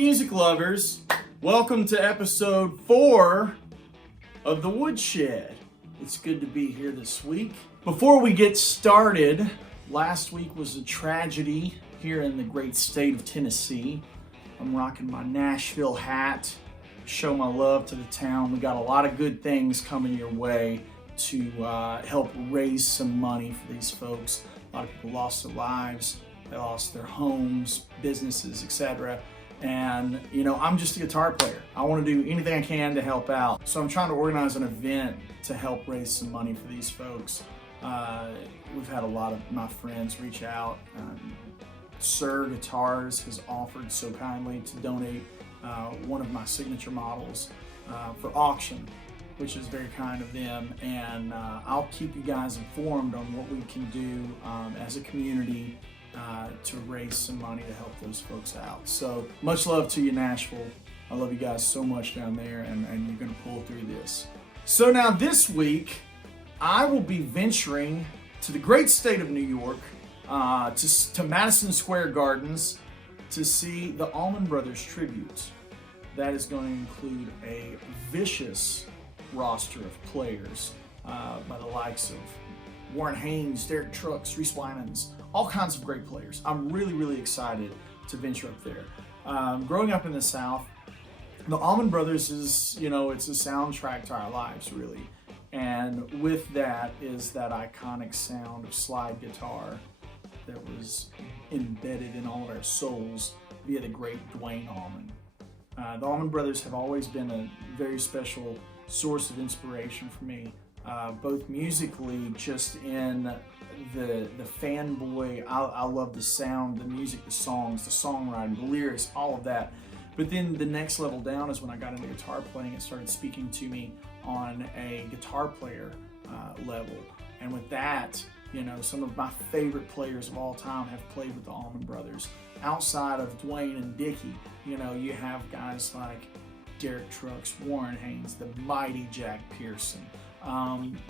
music lovers? Welcome to episode 4 of the Woodshed. It's good to be here this week. Before we get started, last week was a tragedy here in the great state of Tennessee. I'm rocking my Nashville hat, show my love to the town. We got a lot of good things coming your way to help raise some money for these folks. A lot of people lost their lives, they lost their homes, businesses, etc. And you know, I'm just a guitar player. I want to do anything I can to help out. So I'm trying to organize an event to help raise some money for these folks. We've had a lot of my friends reach out. Sir Guitars has offered so kindly to donate one of my signature models for auction, which is very kind of them. And I'll keep you guys informed on what we can do as a community to raise some money to help those folks out. So much love to you, Nashville. I love you guys so much down there, and you're gonna pull through this. So now this week, I will be venturing to the great state of New York, to Madison Square Gardens to see the Allman Brothers tribute. That is going to include a vicious roster of players by the likes of Warren Haynes, Derek Trucks, Reese Winans, all kinds of great players. I'm really excited to venture up there. Growing up in the South, the Allman Brothers is, it's a soundtrack to our lives, really. And with that is that iconic sound of slide guitar that was embedded in all of our souls via the great Duane Allman. The Allman Brothers have always been a very special source of inspiration for me, both musically, just in the fanboy. I love the sound, the music, the songs, the songwriting, the lyrics, all of that. But then the next level down is when I got into guitar playing. It started speaking to me on a guitar player level. And with that, some of my favorite players of all time have played with the Allman Brothers. Outside of Duane and Dickie, you have guys like Derek Trucks, Warren Haynes, the mighty Jack Pearson,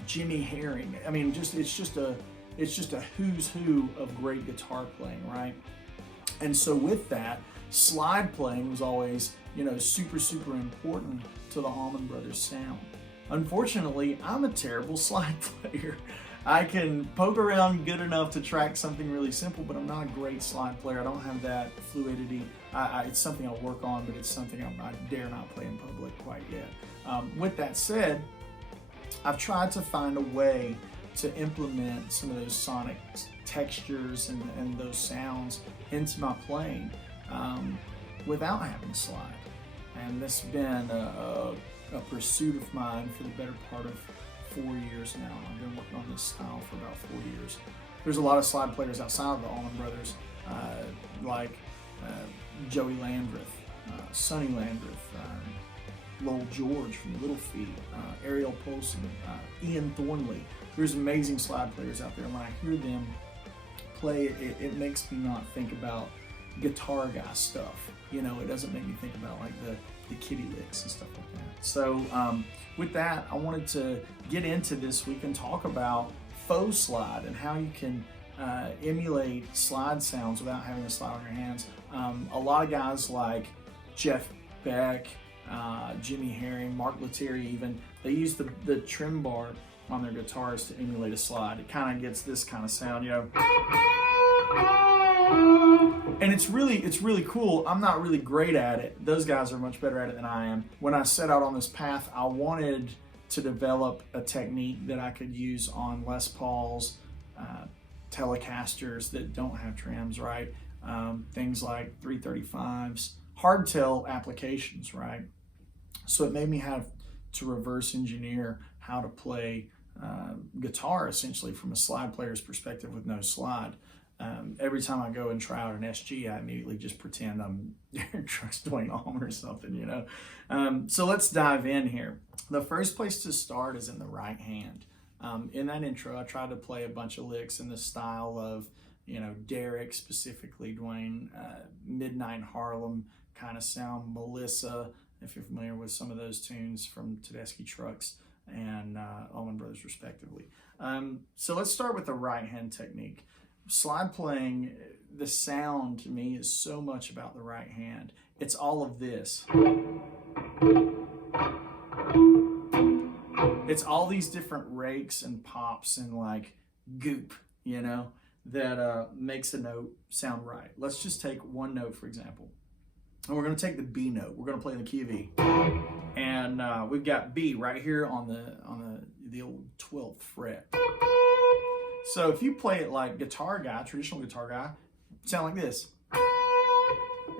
Jimmy Herring. I mean, it's just a who's who of great guitar playing, right? And so with that, slide playing was always, super important to the Allman Brothers sound. Unfortunately, I'm a terrible slide player. I can poke around good enough to track something really simple, but I'm not a great slide player. I don't have that fluidity. It's something I'll work on, but it's something I dare not play in public quite yet. With that said, I've tried to find a way to implement some of those sonic textures and those sounds into my playing without having slide. And this has been a pursuit of mine for the better part of 4 years now. I've been working on this style for about 4 years. There's a lot of slide players outside of the Allman Brothers, like Joey Landreth, Sonny Landreth, Lowell George from Little Feat, Ariel Polson, Ian Thornley. There's amazing slide players out there, and when I hear them play, it makes me not think about guitar guy stuff. It doesn't make me think about like the kitty licks and stuff like that. So with that, I wanted to get into this week and talk about faux slide and how you can emulate slide sounds without having a slide on your hands. A lot of guys like Jeff Beck, Jimmy Herring, Mark Lettieri even, they use the trim bar on their guitars to emulate a slide. It kind of gets this kind of sound, And it's really cool. I'm not really great at it. Those guys are much better at it than I am. When I set out on this path, I wanted to develop a technique that I could use on Les Pauls, Telecasters that don't have trims, right? Things like 335s, hardtail applications, right? So it made me have to reverse engineer how to play guitar essentially from a slide player's perspective with no slide. Every time I go and try out an SG, I immediately just pretend I'm Derek Trucks, Duane Allman or something, So let's dive in here. The first place to start is in the right hand. In that intro, I tried to play a bunch of licks in the style of, Derek, specifically Duane, Midnight Harlem kind of sound, Melissa, if you're familiar with some of those tunes from Tedeschi Trucks and Allman Brothers respectively. So let's start with the right hand technique. Slide playing, the sound to me is so much about the right hand. it's all of this. It's all these different rakes and pops and like goop, you know, that makes a note sound right. Let's just take one note, for example. And we're going to take the B note. We're going to play in the key of E. And we've got B right here on the old 12th fret. So if you play it like guitar guy, traditional guitar guy, it'd sound like this.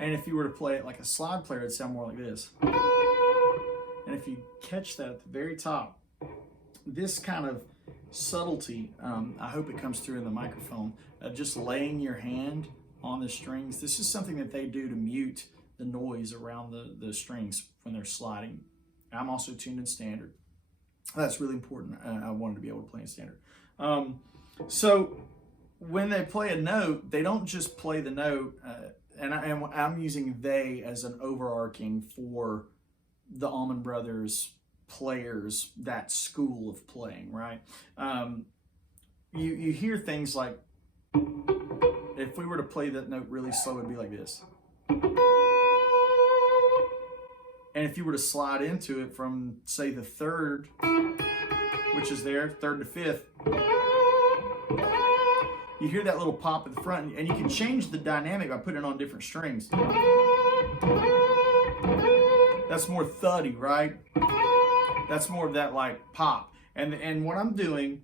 And if you were to play it like a slide player, it'd sound more like this. And if you catch that at the very top, this kind of subtlety, I hope it comes through in the microphone, just laying your hand on the strings. This is something that they do to mute the noise around the strings when they're sliding. I'm also tuned in standard. That's really important. I wanted to be able to play in standard. So when they play a note, they don't just play the note, and I'm using they as an overarching for the Allman Brothers players, that school of playing, right? You hear things like, if we were to play that note really slow, it'd be like this. And if you were to slide into it from, say, the third, which is there, third to fifth, you hear that little pop at the front, and you can change the dynamic by putting it on different strings. That's more thuddy, right? That's more of that like pop. And what I'm doing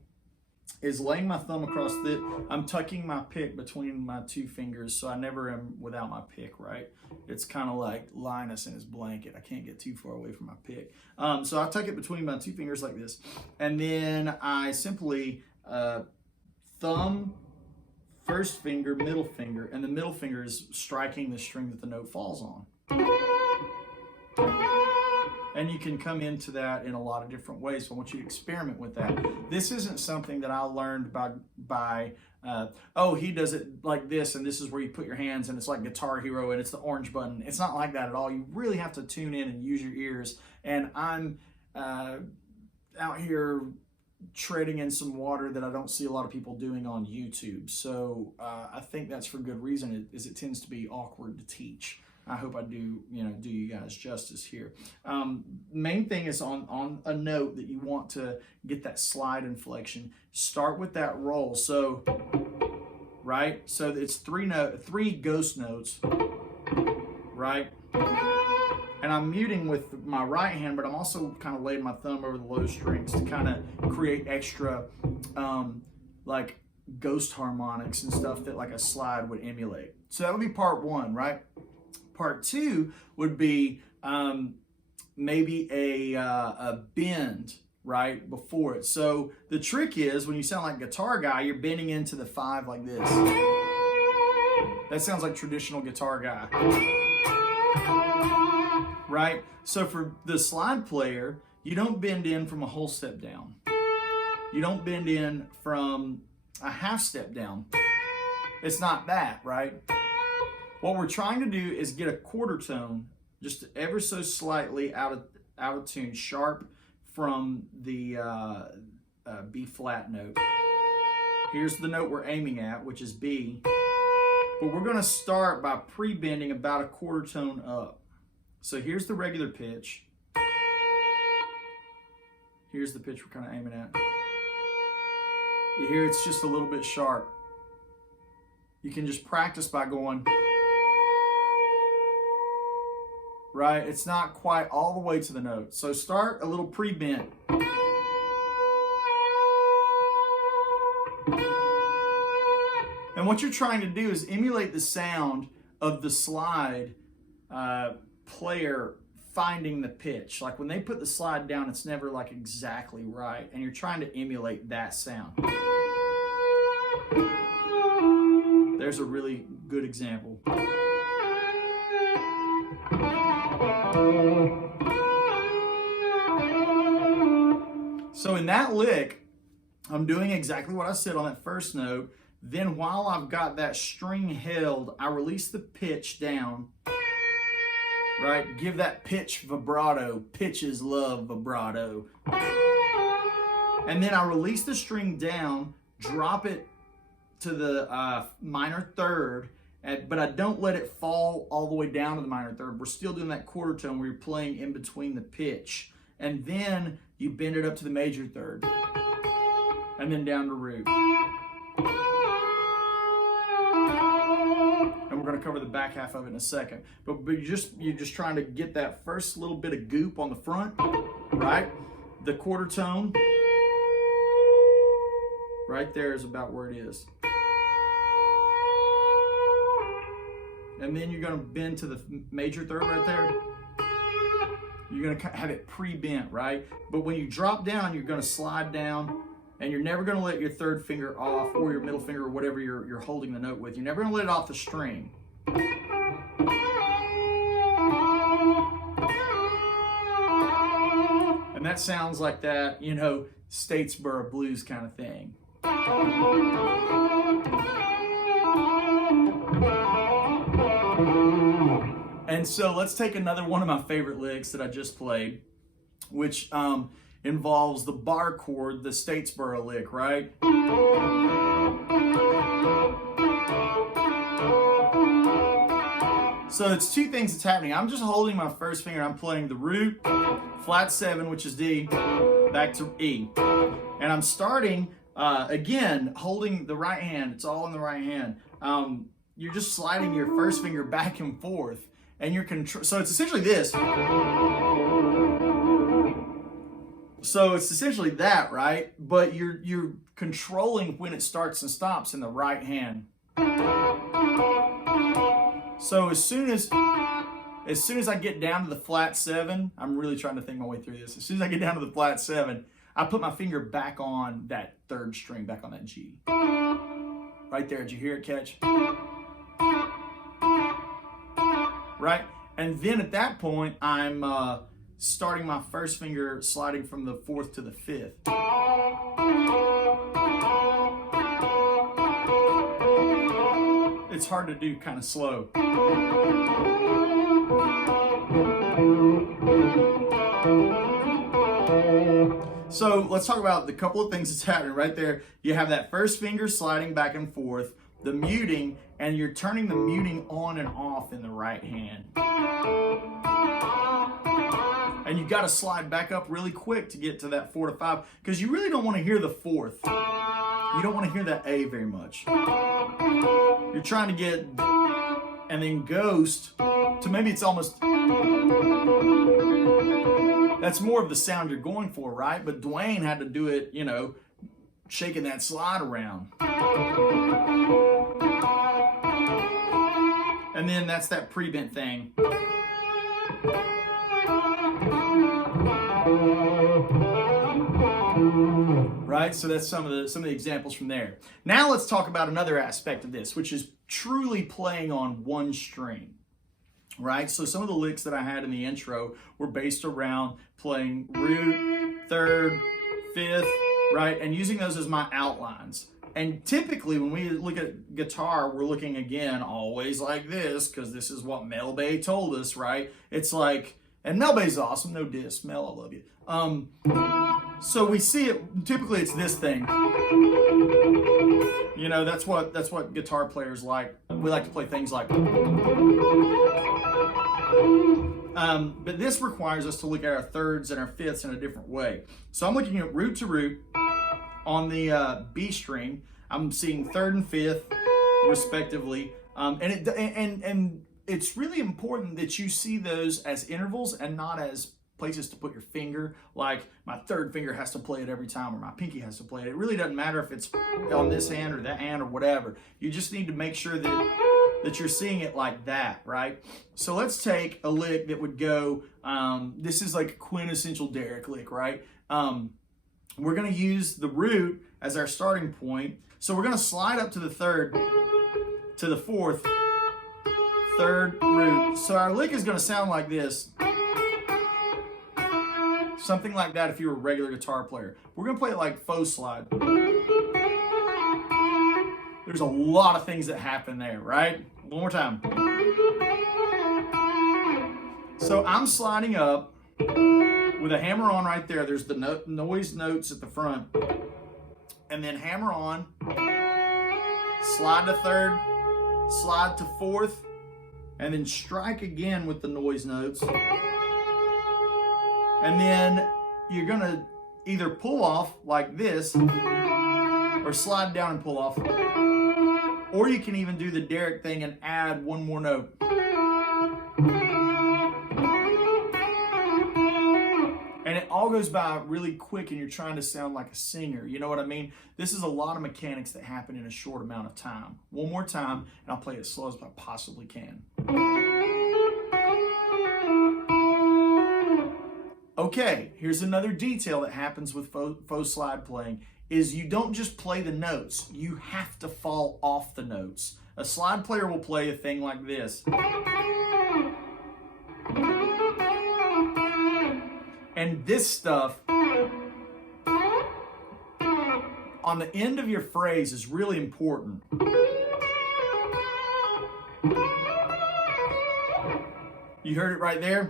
is laying my thumb across I'm tucking my pick between my two fingers, so I never am without my pick, right? It's kind of like Linus in his blanket. I can't get too far away from my pick. So I tuck it between my two fingers like this. And then I simply thumb, first finger, middle finger, and the middle finger is striking the string that the note falls on. And you can come into that in a lot of different ways. So I want you to experiment with that. This isn't something that I learned by oh, he does it like this, and this is where you put your hands, and it's like Guitar Hero, and it's the orange button. It's not like that at all. You really have to tune in and use your ears. And I'm out here treading in some water that I don't see a lot of people doing on YouTube. So I think that's for good reason, is it tends to be awkward to teach. I hope I do you guys justice here. Main thing is on a note that you want to get that slide inflection. Start with that roll. So, right? So it's three ghost notes, right? And I'm muting with my right hand, but I'm also kind of laying my thumb over the low strings to kind of create extra like ghost harmonics and stuff that like a slide would emulate. So that would be part one, right? Part two would be maybe a bend right before it. So the trick is when you sound like a guitar guy, you're bending into the 5 like this. That sounds like traditional guitar guy, right? So for the slide player, you don't bend in from a whole step down. You don't bend in from a half step down. It's not that, right? What we're trying to do is get a quarter tone, just ever so slightly out of tune, sharp from the B flat note. Here's the note we're aiming at, which is B. But we're going to start by pre-bending about a quarter tone up. So here's the regular pitch. Here's the pitch we're kind of aiming at. You hear it's just a little bit sharp. You can just practice by going, right? It's not quite all the way to the note. So start a little pre-bent. And what you're trying to do is emulate the sound of the slide player finding the pitch. Like when they put the slide down, it's never like exactly right. And you're trying to emulate that sound. There's a really good example. So in that lick, I'm doing exactly what I said on that first note. Then while I've got that string held, I release the pitch down, right? Give that pitch vibrato. Pitches love vibrato. And then I release the string down, drop it to the minor third, but I don't let it fall all the way down to the minor third. We're still doing that quarter tone where you're playing in between the pitch. And then you bend it up to the major third. And then down to root. And we're going to cover the back half of it in a second. But you're just trying to get that first little bit of goop on the front, right? The quarter tone right there is about where it is. And then you're going to bend to the major third right there. You're going to have it pre-bent, right? But when you drop down, you're going to slide down, and you're never going to let your third finger off, or your middle finger, or whatever you're holding the note with. You're never going to let it off the string. And that sounds like that, you know, Statesboro blues kind of thing. And so let's take another one of my favorite licks that I just played, which involves the bar chord, the Statesboro lick, right? So it's two things that's happening. I'm just holding my first finger. I'm playing the root, flat 7, which is D, back to E. And I'm starting, again, holding the right hand. It's all in the right hand. You're just sliding your first finger back and forth. And you're so it's essentially this. So it's essentially that, right? But you're controlling when it starts and stops in the right hand. So as soon as I get down to the flat 7, I'm really trying to think my way through this. As soon as I get down to the flat 7, I put my finger back on that third string, back on that G. Right there, did you hear it catch? Right? And then at that point, I'm starting my first finger sliding from the 4th to the 5th. It's hard to do kind of slow. So let's talk about the couple of things that's happening right there. You have that first finger sliding back and forth, the muting, and you're turning the muting on and off in the right hand. And you got to slide back up really quick to get to that 4 to 5, because you really don't want to hear the 4th. You don't want to hear that A very much. You're trying to get, and then ghost, to maybe it's almost, that's more of the sound you're going for, right? But Duane had to do it, you know, shaking that slide around. And then that's that pre-bent thing. Right? So that's some of the examples from there. Now let's talk about another aspect of this, which is truly playing on one string. Right? So some of the licks that I had in the intro were based around playing root, 3rd, 5th, right? And using those as my outlines. And typically when we look at guitar, we're looking again always like this, because this is what Mel Bay told us, right? It's like, and Mel Bay's awesome, no diss, Mel, I love you. So we see it, typically it's this thing. You know, that's what guitar players like. We like to play things like. But this requires us to look at our 3rds and our 5ths in a different way. So I'm looking at root to root on the B string. I'm seeing 3rd and 5th respectively. And it's really important that you see those as intervals and not as places to put your finger, like my 3rd finger has to play it every time, or my pinky has to play it. It really doesn't matter if it's on this hand or that hand or whatever. You just need to make sure that you're seeing it like that, right? So let's take a lick that would go, this is like a quintessential Derek lick, right? We're gonna use the root as our starting point. So we're gonna slide up to the 3rd, to the 4th, 3rd, root. So our lick is gonna sound like this. Something like that if you're a regular guitar player. We're gonna play it like faux slide. There's a lot of things that happen there, right? One more time. So I'm sliding up with a hammer on right there. There's the noise notes at the front. And then hammer on, slide to 3rd, slide to fourth, and then strike again with the noise notes. And then you're gonna either pull off like this, or slide down and pull off. Or you can even do the Derek thing and add one more note. And it all goes by really quick and you're trying to sound like a singer. You know what I mean? This is a lot of mechanics that happen in a short amount of time. One more time, and I'll play it as slow as I possibly can. Okay, here's another detail that happens with faux slide playing, is you don't just play the notes, you have to fall off the notes. A slide player will play a thing like this. And this stuff on the end of your phrase is really important. You heard it right there?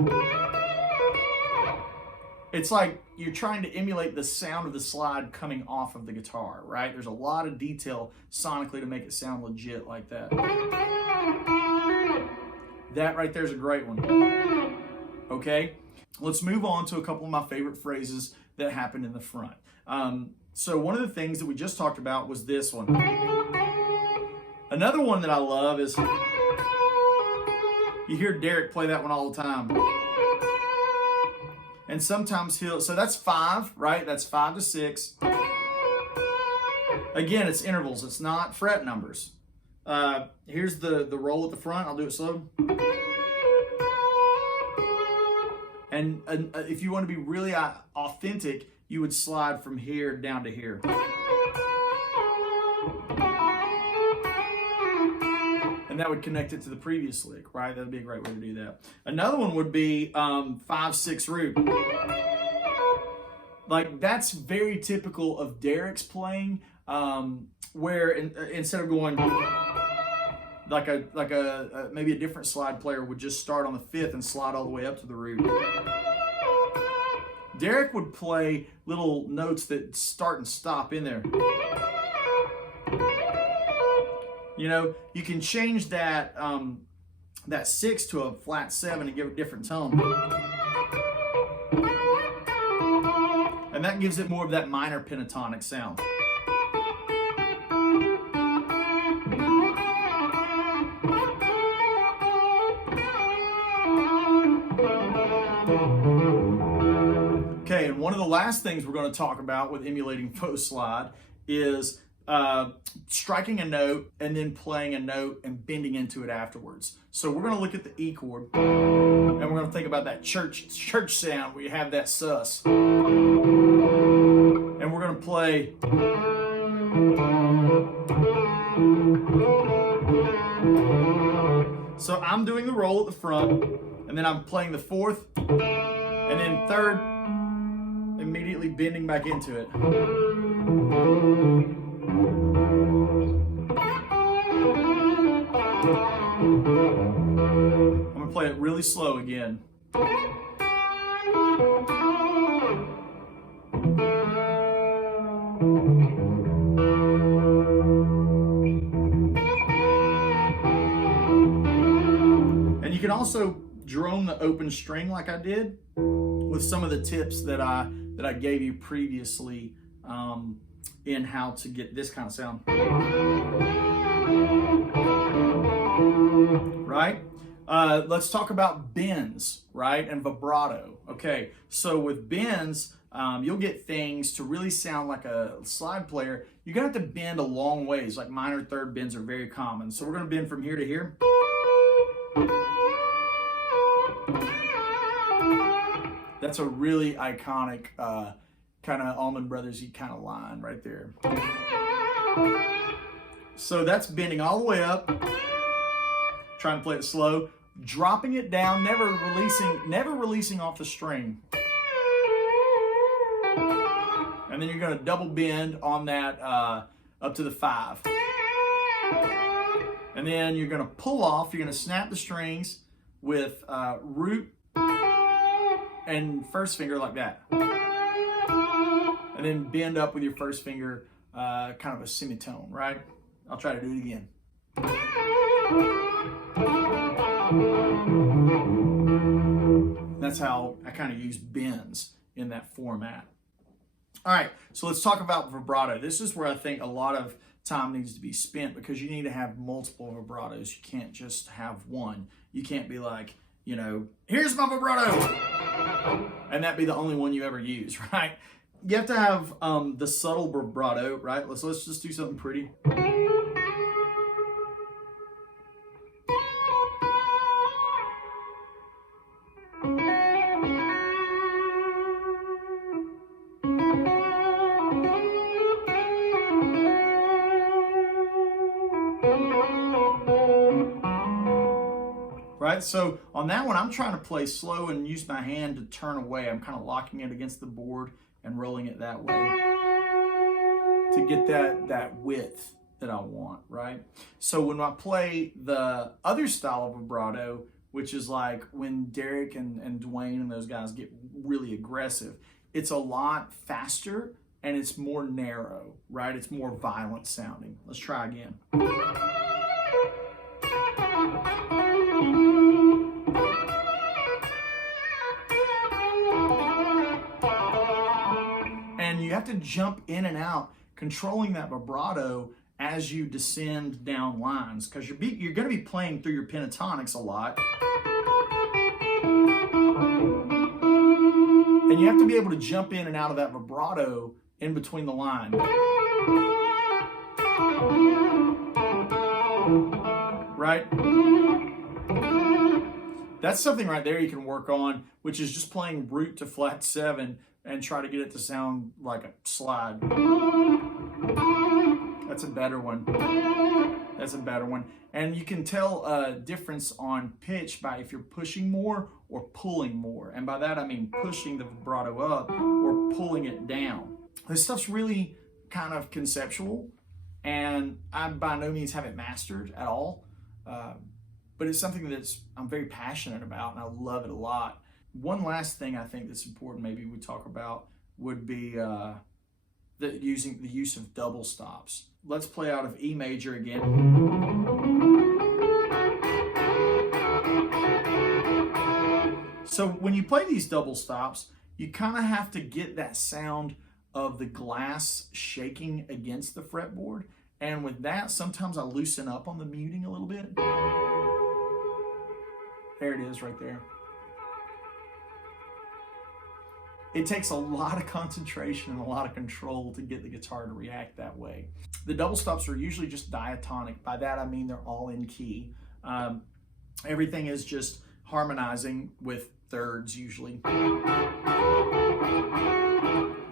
It's like you're trying to emulate the sound of the slide coming off of the guitar, right? There's a lot of detail sonically to make it sound legit like that. That right there is a great one. Okay? Let's move on to a couple of my favorite phrases that happen in the front. So one of the things that we just talked about was this one. Another one that I love is, you hear Derek play that one all the time. And sometimes so that's 5, right? That's 5 to 6. Again, it's intervals, it's not fret numbers. Here's the roll at the front, I'll do it slow. And if you want to be really authentic, you would slide from here down to here. And that would connect it to the previous lick, right? That would be a great way to do that. Another one would be 5-6 root. Like, that's very typical of Derek's playing, where instead of going like a maybe a different slide player would just start on the 5th and slide all the way up to the root. Derek would play little notes that start and stop in there. You know, you can change that that 6 to a flat 7 and give it a different tone. And that gives it more of that minor pentatonic sound. Okay, and one of the last things we're going to talk about with emulating faux slide is striking a note and then playing a note and bending into it afterwards. So we're going to look at the E chord and we're going to think about that church sound where you have that sus. And we're going to play. So I'm doing the roll at the front, and then I'm playing the 4th, and then 3rd, immediately bending back into it. I'm going to play it really slow again. And you can also drone the open string like I did with some of the tips that I gave you previously in how to get this kind of sound. Right? Let's talk about bends, right? And vibrato. Okay, so with bends, you'll get things to really sound like a slide player. You're gonna have to bend a long ways, like minor third bends are very common. So we're gonna bend from here to here. That's a really iconic kind of Allman Brothers-y kind of line right there. So that's bending all the way up, trying to play it slow, dropping it down, never releasing off the string. And then you're going to double bend on that up to the 5. And then you're going to pull off, you're going to snap the strings with root and first finger like that. And then bend up with your first finger, kind of a semitone, right? I'll try to do it again. That's how I kind of use bends in that format. All right, so let's talk about vibrato. This is where I think a lot of time needs to be spent, because you need to have multiple vibratos. You can't just have one. You can't be like, you know, here's my vibrato, and that be the only one you ever use, right? You have to have the subtle vibrato, right? Let's just do something pretty. Right, so on that one, I'm trying to play slow and use my hand to turn away. I'm kind of locking it against the board and rolling it that way to get that width that I want, right? So when I play the other style of vibrato, which is like when Derek and Duane and those guys get really aggressive, it's a lot faster and it's more narrow, right? It's more violent sounding. Let's try again. And you have to jump in and out, controlling that vibrato as you descend down lines, because you're going to be playing through your pentatonics a lot. And you have to be able to jump in and out of that vibrato in between the line. Right? That's something right there you can work on, which is just playing root to flat 7 and try to get it to sound like a slide. That's a better one. That's a better one. And you can tell a difference on pitch by if you're pushing more or pulling more. And by that I mean pushing the vibrato up or pulling it down. This stuff's really kind of conceptual, and I by no means have it mastered at all. But it's something I'm very passionate about, and I love it a lot. One last thing I think that's important maybe we talk about would be the use of double stops. Let's play out of E major again. So when you play these double stops, you kind of have to get that sound of the glass shaking against the fretboard. And with that, sometimes I loosen up on the muting a little bit. There it is right there. It takes a lot of concentration and a lot of control to get the guitar to react that way. The double stops are usually just diatonic. By that I mean they're all in key. Everything is just harmonizing with thirds usually.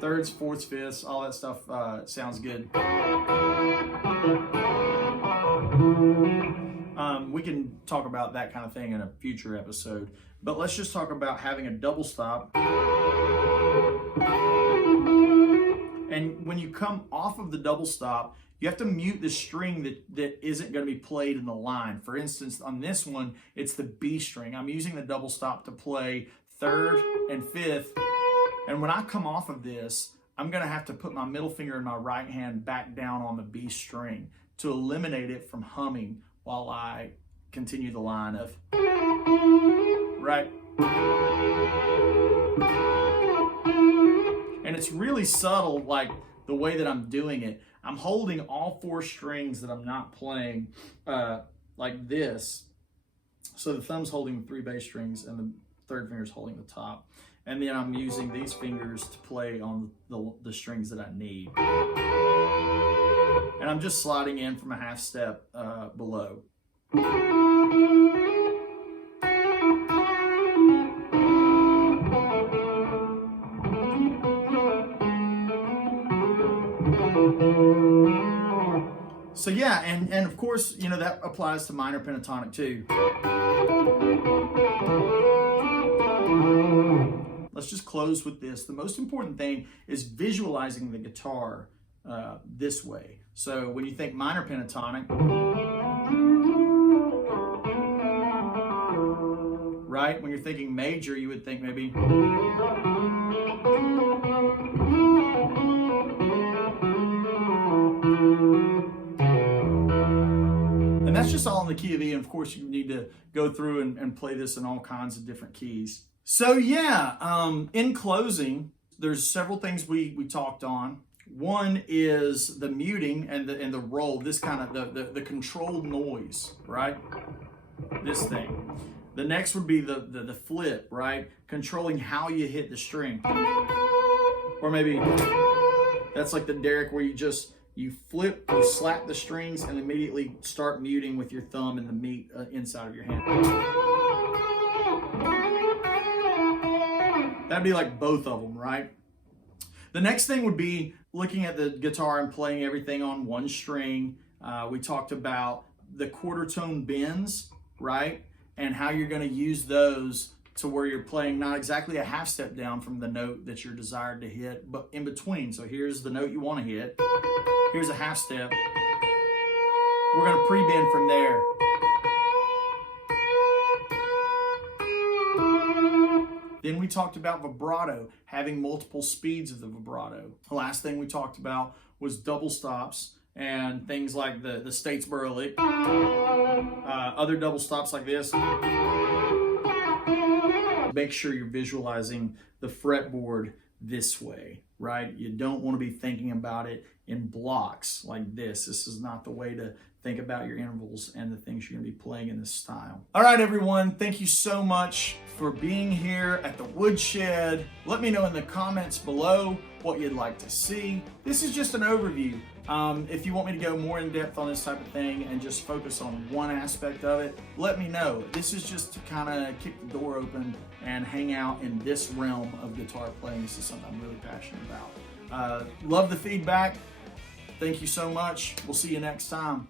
Thirds, fourths, fifths, all that stuff sounds good. We can talk about that kind of thing in a future episode, but let's just talk about having a double stop. And when you come off of the double stop, you have to mute the string that isn't going to be played in the line. For instance, on this one, it's the B string. I'm using the double stop to play third and fifth. And when I come off of this, I'm going to have to put my middle finger and my right hand back down on the B string to eliminate it from humming while I continue the line of, right? And it's really subtle, like the way that I'm doing it. I'm holding all 4 strings that I'm not playing like this. So the thumb's holding the 3 bass strings and the third finger's holding the top. And then I'm using these fingers to play on the strings that I need. And I'm just sliding in from a half step below. So yeah, and of course, you know, that applies to minor pentatonic too. Let's just close with this. The most important thing is visualizing the guitar this way. So when you think minor pentatonic, right? When you're thinking major, you would think maybe. And that's just all in the key of E. And of course, you need to go through and play this in all kinds of different keys. So yeah, in closing, there's several things we talked on. One is the muting and the roll, this kind of the controlled noise, right? This thing. The next would be the flip, right? Controlling how you hit the string. Or maybe that's like the Derek where you flip, you slap the strings and immediately start muting with your thumb and the meat inside of your hand. That'd be like both of them, right? The next thing would be looking at the guitar and playing everything on one string. We talked about the quarter tone bends, right? And how you're going to use those to where you're playing not exactly a half step down from the note that you're desired to hit, but in between. So here's the note you want to hit. Here's a half step. We're going to pre-bend from there. Then we talked about vibrato, having multiple speeds of the vibrato. The last thing we talked about was double stops and things like the Statesboro lick, other double stops like this. Make sure you're visualizing the fretboard this way, right? You don't want to be thinking about it in blocks like this. This is not the way to think about your intervals and the things you're going to be playing in this style. All right, everyone. Thank you so much for being here at the Woodshed. Let me know in the comments below what you'd like to see. This is just an overview. If you want me to go more in depth on this type of thing and just focus on one aspect of it, let me know. This is just to kind of kick the door open and hang out in this realm of guitar playing. This is something I'm really passionate about. Love the feedback. Thank you so much. We'll see you next time.